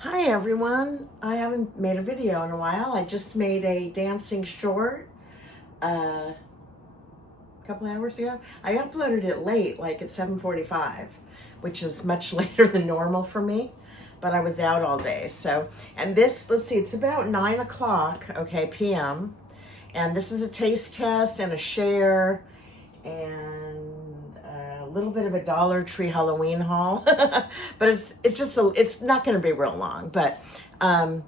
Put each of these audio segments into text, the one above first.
Hi everyone. I haven't made a video in a while. I just made a dancing short a couple hours ago. I uploaded it late, like at 7:45, which is much later than normal for me, but I was out all day. So, and this, let's see, it's about 9 o'clock, okay, p.m. And this is a taste test and a share and a little bit of a Dollar Tree Halloween haul. But it's not going to be real long. But what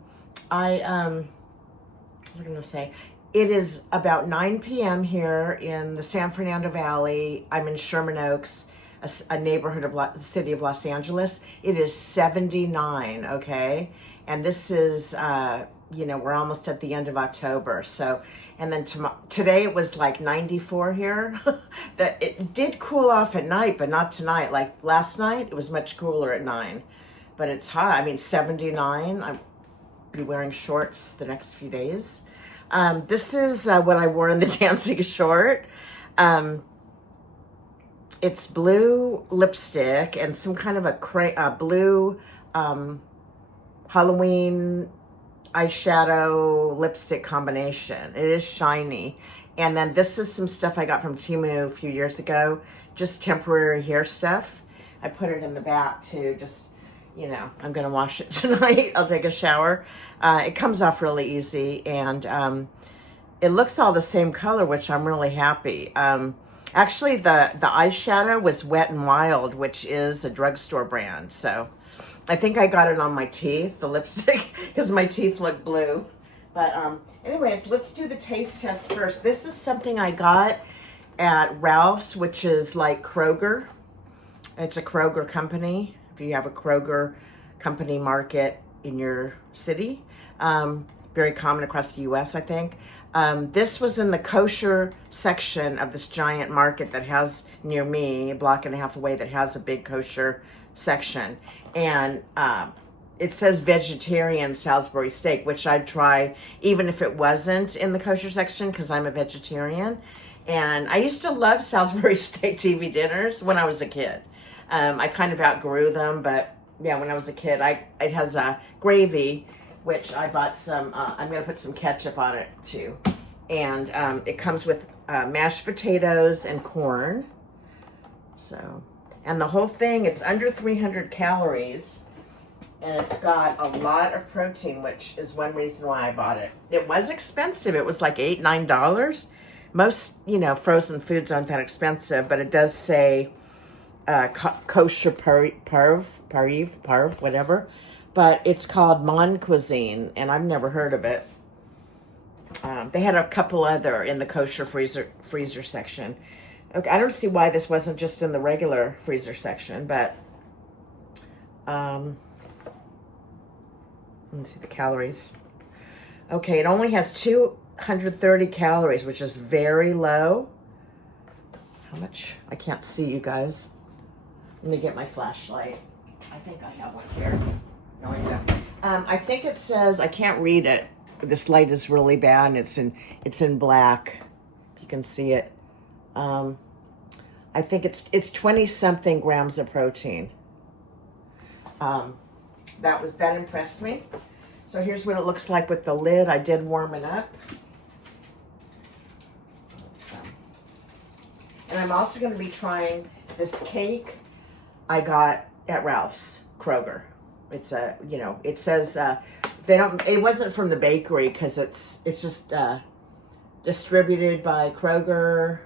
was I going to say? It is about 9 p.m. here in the San Fernando Valley. I'm in Sherman Oaks, a neighborhood of the city of Los Angeles. It is 79, okay? And this is, we're almost at the end of October. So, and then today it was like 94 here. That it did cool off at night, but not tonight. Like last night, it was much cooler at 9. But it's hot. I mean, 79. I'll be wearing shorts the next few days. This is what I wore in the dancing short. It's blue lipstick and some kind of a blue Halloween eyeshadow lipstick combination. It is shiny. And then this is some stuff I got from Temu a few years ago, just temporary hair stuff. I put it in the back to just, I'm going to wash it tonight. I'll take a shower. It comes off really easy, and it looks all the same color, which I'm really happy. Actually, the eyeshadow was Wet n Wild, which is a drugstore brand. So I think I got it on my teeth, the lipstick, because my teeth look blue. But anyways, let's do the taste test first. This is something I got at Ralph's, which is like Kroger. It's a Kroger company. If you have a Kroger company market in your city, very common across the U.S., I think. This was in the kosher section of this giant market that has near me, a block and a half away, that has a big kosher section. And it says vegetarian Salisbury steak, which I'd try even if it wasn't in the kosher section, because I'm a vegetarian. And I used to love Salisbury steak TV dinners when I was a kid. I kind of outgrew them, but yeah, when I was a kid, it has a gravy, which I bought some. I'm going to put some ketchup on it too. And it comes with mashed potatoes and corn. So, and the whole thing, it's under 300 calories. And it's got a lot of protein, which is one reason why I bought it. It was expensive. It was like $8, $9. Most, frozen foods aren't that expensive, but it does say kosher parve, whatever. But it's called Mon Cuisine, and I've never heard of it. They had a couple other in the kosher freezer section. Okay, I don't see why this wasn't just in the regular freezer section, but let's see the calories. Okay, it only has 230 calories, which is very low. How much? I can't see, you guys. Let me get my flashlight. I think I have one here. No, I don't. I think it says, I can't read it. This light is really bad, and it's in black. You can see it. I think it's 20 something grams of protein. That impressed me. So here's what it looks like with the lid. I did warm it up. And I'm also going to be trying this cake I got at Ralph's Kroger. It's it says it wasn't from the bakery, because it's just distributed by Kroger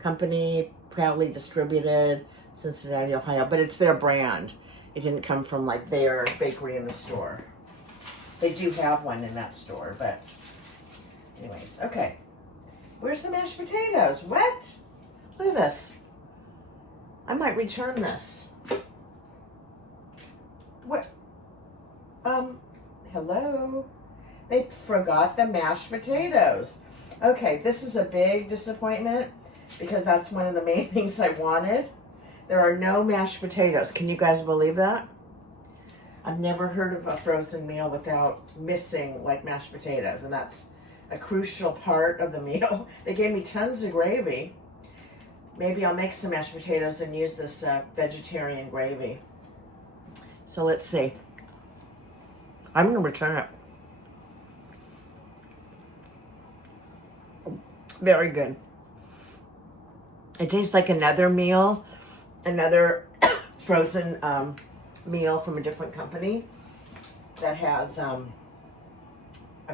company, proudly distributed, Cincinnati, Ohio, but it's their brand. It didn't come from like their bakery in the store. They do have one in that store, but anyways, okay. Where's the mashed potatoes? What? Look at this. I might return this. What? Hello? They forgot the mashed potatoes. Okay, this is a big disappointment, because that's one of the main things I wanted. There are no mashed potatoes. Can you guys believe that? I've never heard of a frozen meal without missing like mashed potatoes, and that's a crucial part of the meal. They gave me tons of gravy. Maybe I'll make some mashed potatoes and use this vegetarian gravy. So let's see. I'm going to return it. Very good. It tastes like another meal, another frozen meal from a different company that has, I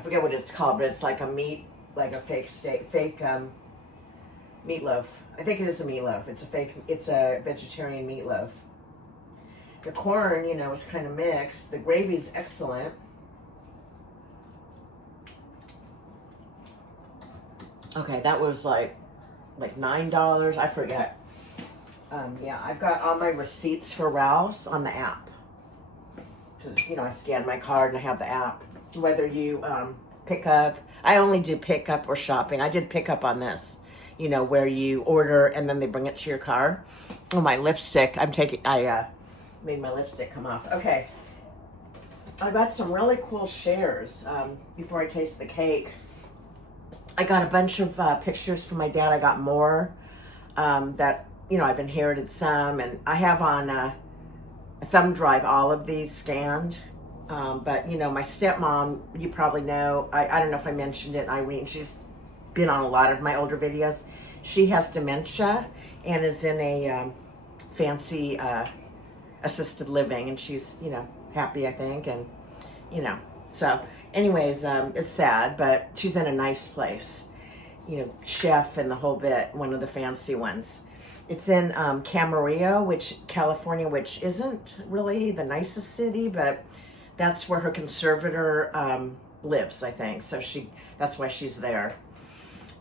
forget what it's called, but it's like a meat, like a fake steak, fake meatloaf. I think it is a meatloaf. It's a vegetarian meatloaf. The corn, you know, is kind of mixed. The gravy's excellent. Okay, that was like $9. I forget. Yeah, I've got all my receipts for Ralph's on the app. Because, you know, I scan my card and I have the app. Whether you pick up, I only do pickup or shopping. I did pick up on this, you know, where you order and then they bring it to your car. Oh, my lipstick. I made my lipstick come off. Okay. I got some really cool shares before I taste the cake. I got a bunch of pictures from my dad. I got more that, you know, I've inherited some. And I have on a thumb drive all of these scanned. But, you know, my stepmom, you probably know, I don't know if I mentioned it, Irene, she's been on a lot of my older videos. She has dementia and is in a fancy assisted living. And she's, you know, happy, I think. And, you know, so... Anyways, it's sad, but she's in a nice place. You know, chef and the whole bit, one of the fancy ones. It's in Camarillo, California, which isn't really the nicest city, but that's where her conservator lives, I think. So that's why she's there.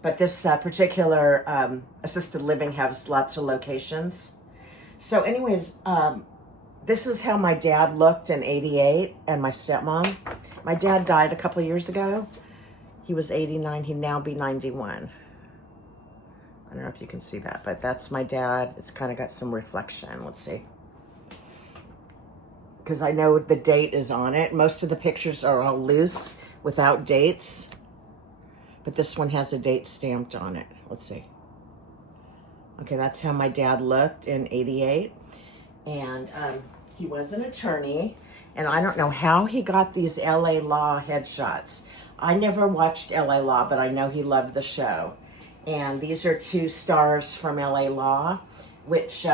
But this particular assisted living has lots of locations. So anyways, this is how my dad looked in '88 and my stepmom. My dad died a couple of years ago. He was 89. He'd now be 91. I don't know if you can see that, but that's my dad. It's kind of got some reflection. Let's see. Because I know the date is on it. Most of the pictures are all loose without dates. But this one has a date stamped on it. Let's see. Okay, that's how my dad looked in '88. And he was an attorney, and I don't know how he got these LA Law headshots. I never watched LA Law, but I know he loved the show. And these are 2 stars from LA Law, which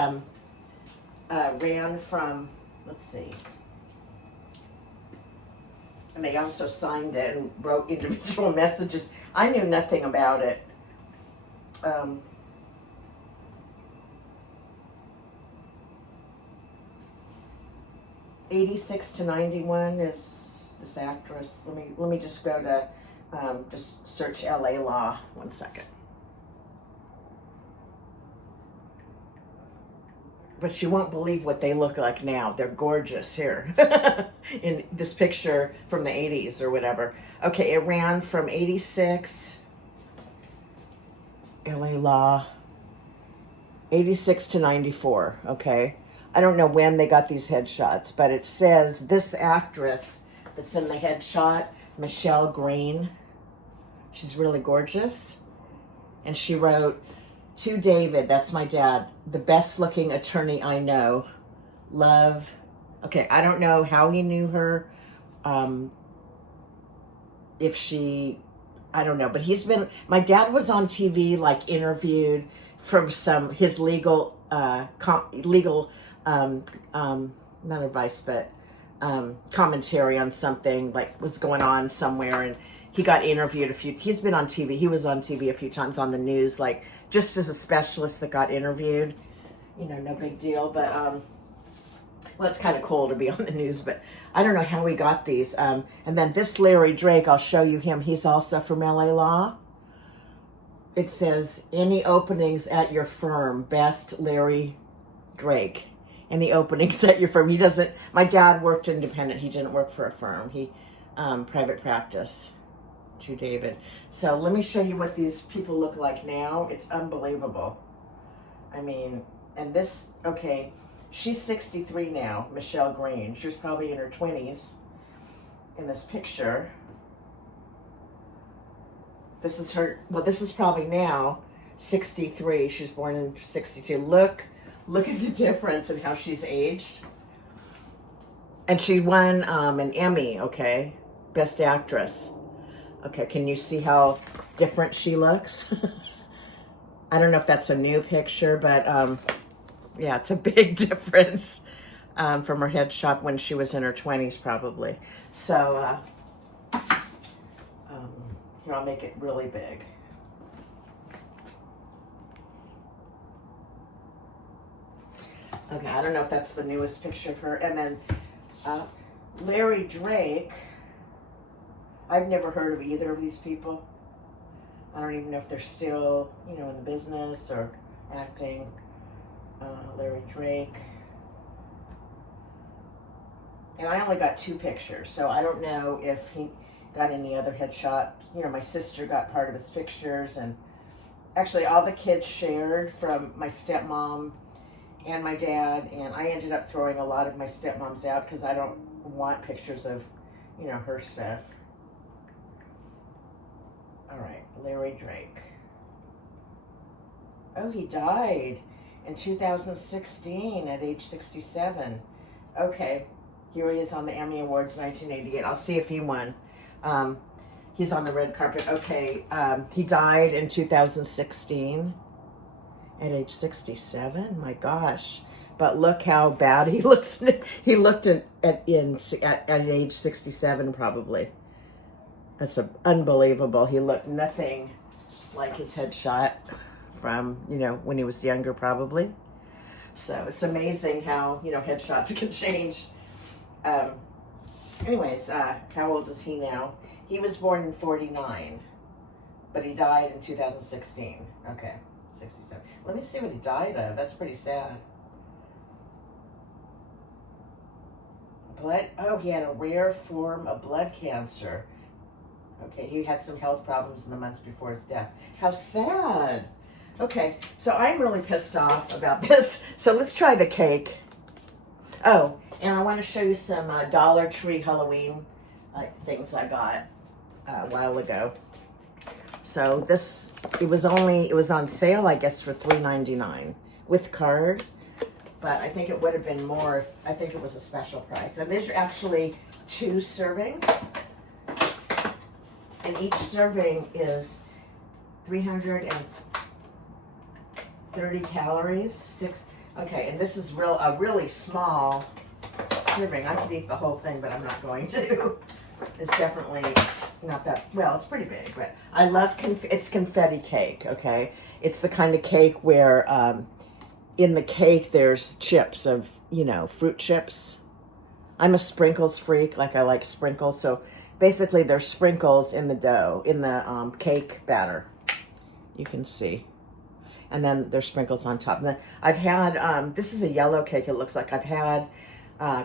ran from, let's see. And they also signed it and wrote individual messages. I knew nothing about it. 86 to 91 is this actress. Let me just go to just search LA Law. 1 second. But you won't believe what they look like now. They're gorgeous here in this picture from the 80s or whatever. Okay, it ran from 86, LA Law, 86 to 94, okay? I don't know when they got these headshots, but it says this actress that's in the headshot, Michelle Green. She's really gorgeous. And she wrote, "To David," that's my dad, "the best looking attorney I know. Love." Okay, I don't know how he knew her. I don't know, but my dad was on TV, like interviewed from his legal, not advice, but commentary on something, like what's going on somewhere, and he got interviewed he's been on TV, he was on TV a few times on the news, like just as a specialist that got interviewed, you know, no big deal, but well, it's kind of cool to be on the news, but I don't know how he got these. And then this Larry Drake, I'll show you him, he's also from LA Law. It says, "Any openings at your firm, best Larry Drake." Any openings at your firm. My dad worked independent. He didn't work for a firm. He, private practice. To David. So let me show you what these people look like now. It's unbelievable. I mean, and this, okay, she's 63 now, Michelle Green. She was probably in her 20s in this picture. This is her, well, this is probably now 63. She was born in 62. Look at the difference in how she's aged. And she won an Emmy, okay? Best Actress. Okay, can you see how different she looks? I don't know if that's a new picture, but yeah, it's a big difference from her headshot when she was in her 20s, probably. So, here, I'll make it really big. Okay, I don't know if that's the newest picture of her. And then Larry Drake. I've never heard of either of these people. I don't even know if they're still, you know, in the business or acting. Larry Drake. And I only got 2 pictures, so I don't know if he got any other headshots. You know, my sister got part of his pictures, and actually all the kids shared from my stepmom and my dad, and I ended up throwing a lot of my stepmom's out because I don't want pictures of, you know, her stuff. All right, Larry Drake. Oh, he died in 2016 at age 67. Okay, here he is on the Emmy Awards 1988. I'll see if he won. He's on the red carpet. Okay, he died in 2016 at age 67. My gosh. But look how bad he looks. He looked at age 67 probably. That's unbelievable. He looked nothing like his headshot from, you know, when he was younger probably. So it's amazing how, you know, headshots can change. Anyways, how old is he now? He was born in 49, but he died in 2016. Okay, 67. Let me see what he died of. That's pretty sad. Oh, he had a rare form of blood cancer. Okay, he had some health problems in the months before his death. How sad. Okay, so I'm really pissed off about this. So let's try the cake. Oh, and I want to show you some Dollar Tree Halloween things I got a while ago. So this, it was on sale, I guess, for $3.99 with card. But I think it would have been more if, I think it was a special price. And these are actually 2 servings. And each serving is 330 calories. Okay, and this is a really small serving. I could eat the whole thing, but I'm not going to. It's definitely not that, well, it's pretty big, but I love, it's confetti cake, okay? It's the kind of cake where in the cake there's chips of, you know, fruit chips. I'm a sprinkles freak, like I like sprinkles, so basically there's sprinkles in the dough, in the cake batter. You can see. And then there's sprinkles on top. And then I've had, this is a yellow cake, it looks like. I've had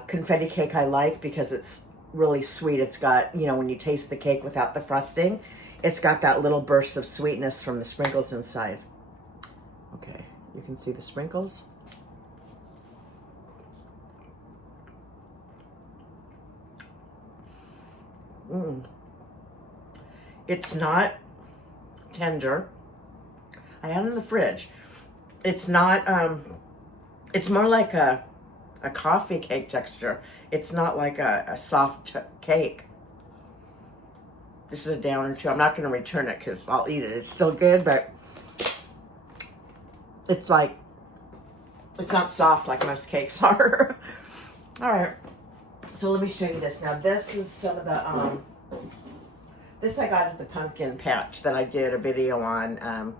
confetti cake I like because it's really sweet. It's got, you know, when you taste the cake without the frosting, it's got that little burst of sweetness from the sprinkles inside. Okay, you can see the sprinkles. It's not tender. I had it in the fridge. It's not, it's more like a coffee cake texture. It's not like a soft cake. This is a downer too. I'm not going to return it because I'll eat it. It's still good, but it's like, it's not soft like most cakes are. All right. So let me show you this. Now this is some of the, this I got at the pumpkin patch that I did a video on a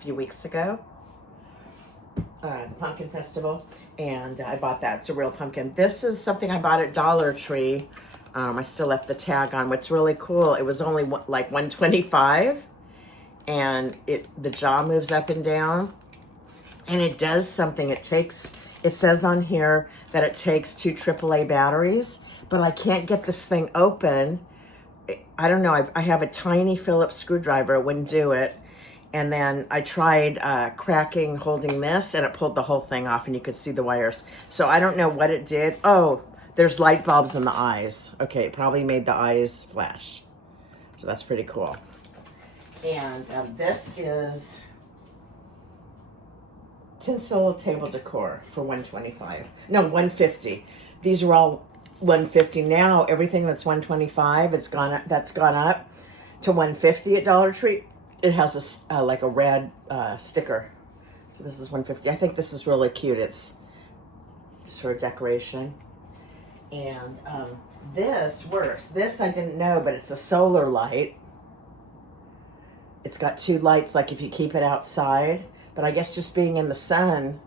few weeks ago. The pumpkin festival, and I bought that. It's a real pumpkin. This is something I bought at Dollar Tree. I still left the tag on. What's really cool, it was only like $1.25, and the jaw moves up and down, and it does something. It says on here that it takes 2 AAA batteries, but I can't get this thing open. I don't know. I have a tiny Phillips screwdriver. It wouldn't do it. And then I tried holding this, and it pulled the whole thing off, and you could see the wires. So I don't know what it did. Oh, there's light bulbs in the eyes. Okay, it probably made the eyes flash. So that's pretty cool. And this is tinsel table decor for $125. No, $150. These are all $150 now. Everything that's $125, it's gone up. That's gone up to $150 at Dollar Tree. It has a like a red sticker. So this is $150. I think this is really cute. It's just for decoration. And this works. This I didn't know, but it's a solar light. It's got 2 lights, like if you keep it outside. But I guess just being in the sun.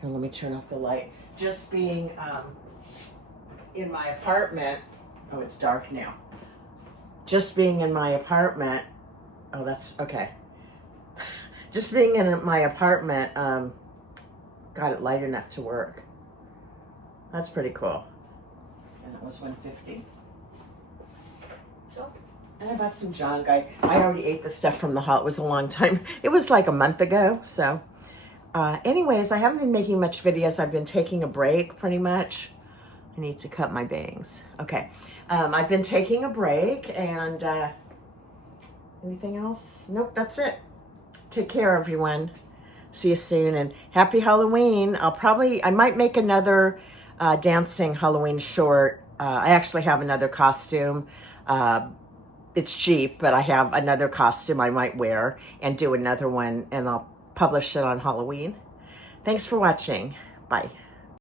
Here, let me turn off the light. Just being in my apartment. Oh, it's dark now. Just being in my apartment. Oh, that's okay. Just being in my apartment got it light enough to work. That's pretty cool. And it was $150. So, and I bought some junk. I already ate the stuff from the haul. It was a long time. It was like a month ago. So, anyways, I haven't been making much videos. I've been taking a break pretty much. I need to cut my bangs. Okay. I've been taking a break and anything else? Nope, that's it. Take care, everyone. See you soon and happy Halloween. I might make another dancing Halloween short. I actually have another costume. It's cheap, but I have another costume I might wear and do another one, and I'll publish it on Halloween. Thanks for watching. Bye.